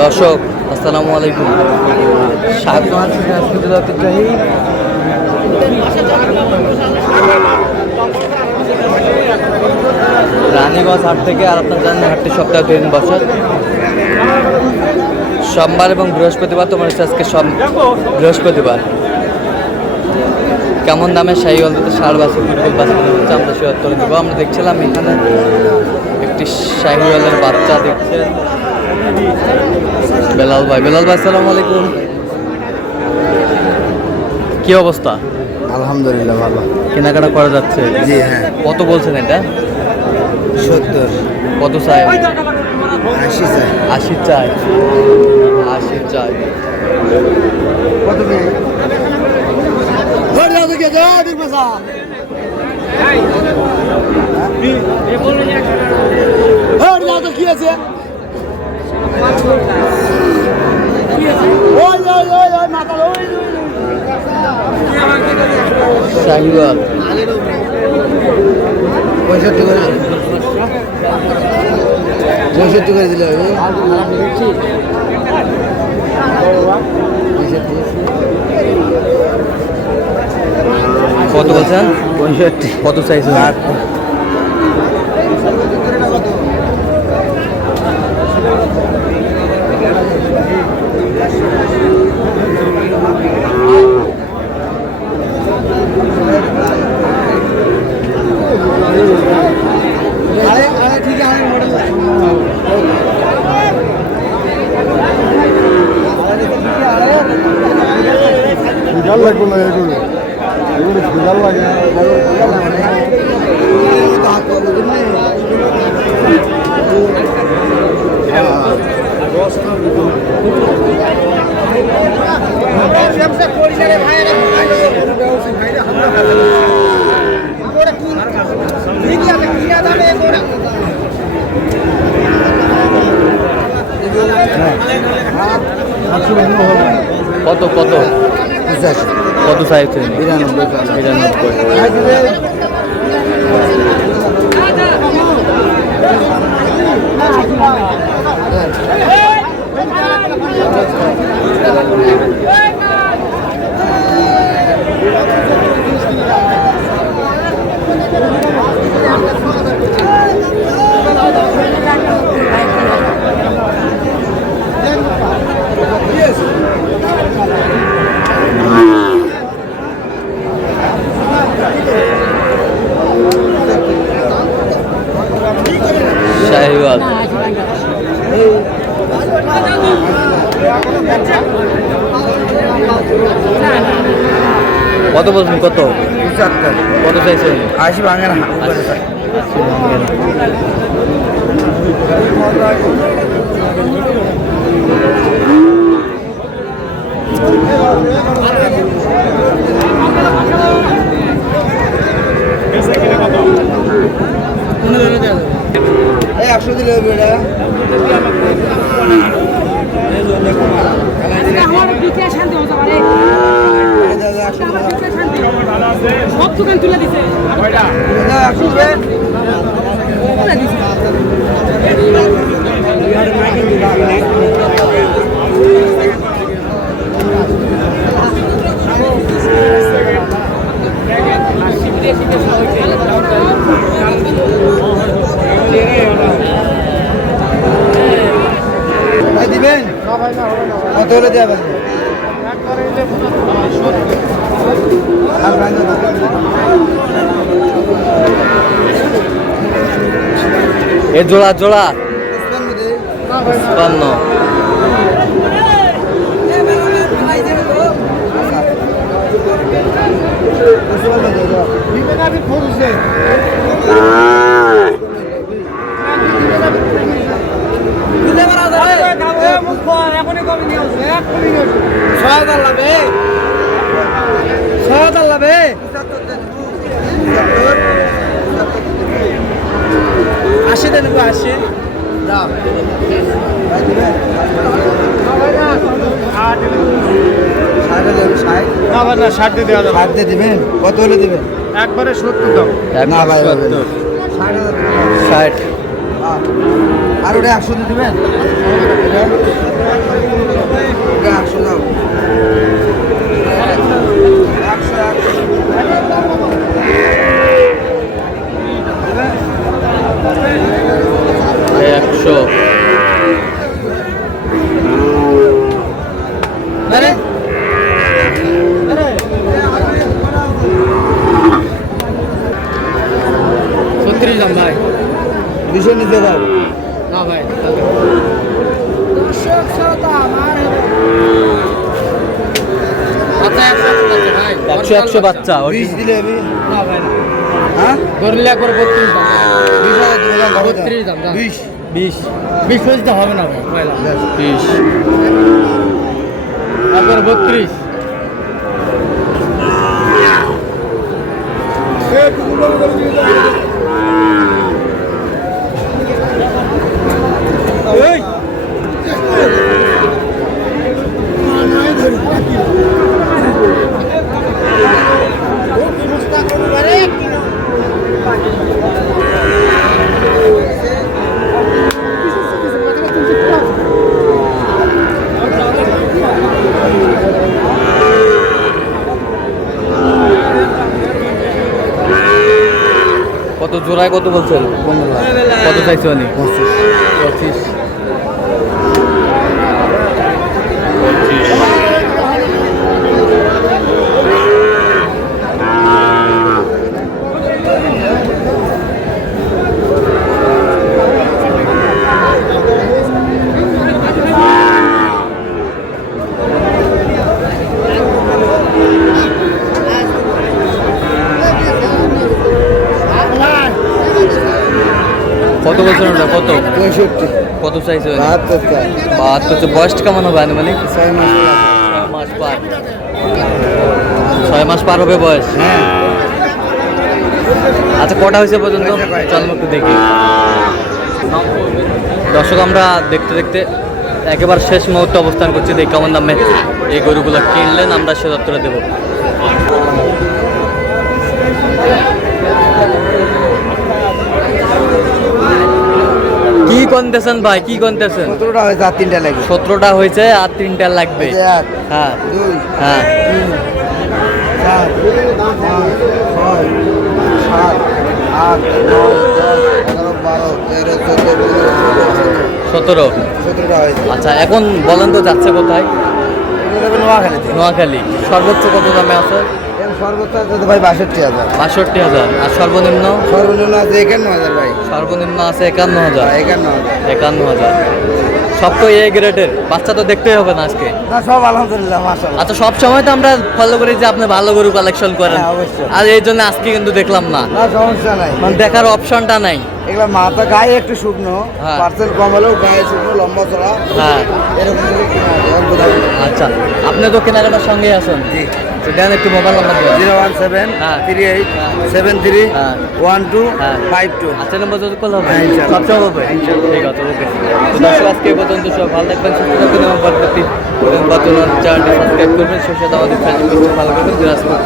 দর্শক আসসালামু আলাইকুম। রানীগঞ্জ হাট থেকে আর আপনার জানেন হাটটি সপ্তাহে 2 দিন বসে, সোমবার এবং বৃহস্পতিবার। তোমার হচ্ছে আজকে বৃহস্পতিবার। কেমন দামে শাহিওয়াল দুটো ষাঁড় বাছুর ফুটবল বাছুর হচ্ছে আমরা শেয়ার করে দেবো। আমরা দেখছিলাম এখানে একটি শাহিওয়ালের বাচ্চা দেখছেন বেলাল ভাই। আসসালামু আলাইকুম, কি অবস্থা? আলহামদুলিল্লাহ ভালো। কেনাকাটা করা যাচ্ছে? জি হ্যাঁ। কত বলছেন এটা? 70। কত চাই? 80 চাই। 80 চাই। 80 চাই। কত বে? ধরে দাও কে দাও দিক পয়সা। ধরে দাও তো কি আছে? ওই ওই ওই ওই মাথা ওই শাহিওয়াল 65 করে 65 করে দিলে হবে। কত বলছেন? 65। কত চাইছেন? বিকাল লাগবে না এগুলো, এগুলো বিকাল লাগে। কত কত কত চাইছেন? 92। শাহিওয়াল কত বলছেন? কত 75। কত চাইছেন? 80 ভাঙে না। এই 100 দিলে হবে এটা। আমার পিঠে শান্তি হতে পারে। সব দোকান তুলে দিছে। দিবেন কত হলে দেবেন? এ জোড়া জোড়া 55। আসে দেন 80 60 দেওয়া যাবে। 60 দিবেন? কত হলে দিবেন? একবারে 70 দাও। না ভাই 60। আর ওটা 100 দিয়ে দিবেন, ওটা 100 দাও, 100 আরে সত্তর দাম ভাই 200 নিতে দাও। না ভাই আচ্ছা 100 বাচ্চা 20 দিলে আমি, না ভাই না হ্যাঁ ধরলে একবার 32 দাম 20,000 দিলে দাও, 32 দাম 20 20 20 পয়সা হবে না ভাই পয়লা 20 একবার 32 এই কত জোড়ায় কত বলছেন? 15 লাখ। কত চাইছো উনি? 25। কত বলছেন ওটা? কত 65 কত চাইছো? 72 চাই, 72। বয়সটা কেমন হবে আনুমানিক? 6 মাস। 6 মাস পার। 6 মাস পার হবে বয়স। হ্যাঁ আচ্ছা কটা হয়েছে পর্যন্ত? চল একটু দেখি। দর্শক আমরা দেখতে দেখতে একেবারে শেষ মুহূর্তে অবস্থান করছি। দেখি কেমন দামে এই গরুগুলো কিনলেন, আমরা সে দত্তরা দেবো। কি কনতেছেন ভাই, কি কনতেছেন? 17টা হয়েছে আর 3টা লাগবে। 17টা হয়েছে আর 3টা লাগবে। 1 হ্যাঁ 2 হ্যাঁ 3 4 5 6 7 8 9 10 11 12 13 14 17। 17টা হয়েছে। আচ্ছা এখন বলেন তো যাচ্ছে কোথায়? এগুলো যাবে নোয়াখালীতে। নোয়াখালী। সর্বোচ্চ কত দামে আছে? এর সর্বোচ্চ আছে তো ভাই 62,000, 62,000। আর সর্বনিম্ন? সর্বনিম্ন আছে 51,000 ভাই। সর্বনিম্ন আছে 51,000। 51,000 51,000। সব তো এ গ্রেডের বাচ্চা, তো দেখতেই হবে না আজকে। না, সব আলহামদুলিল্লাহ মাশাআল্লাহ। আচ্ছা সব সময় তো আমরা ফলো করি যে আপনি ভালো গরু কালেকশন করেন, হ্যাঁ, অবশ্যই। আর এই জন্য আজকে কিন্তু দেখলাম না, না সমস্যা নাই, মানে দেখার অপশনটা নাই। এগুলো মাথা গায়ে একটু শুকনো, হ্যাঁ। পার্সেল কম হলেও গায়ে শুকনো, লম্বা চড়া, হ্যাঁ এরকম করে কিনা হবে, অল্প দামে। আচ্ছা আপনি তো কেনাকাটার সঙ্গে আছেন। জি। তো দেন একটু মোবাইল নাম্বার দেন। 017 হ্যাঁ। 38 হ্যাঁ। 73 হ্যাঁ। 12 হ্যাঁ। 52। আচ্ছা নম্বর যদি কল হবে হ্যাঁ, ইনশাআল্লাহ। সবসময় হবে। ঠিক আছে, ওকে। তো দর্শক আজকে এই পর্যন্ত সব ভালো থাকবেন, সুস্থ থাকবেন এবং পরবর্তী চ্যানেলটি সাবস্ক্রাইব করবেন, সেই সাথে আমাদের ফেসবুক পেজটি ফলো করবেন। দিনাজপুর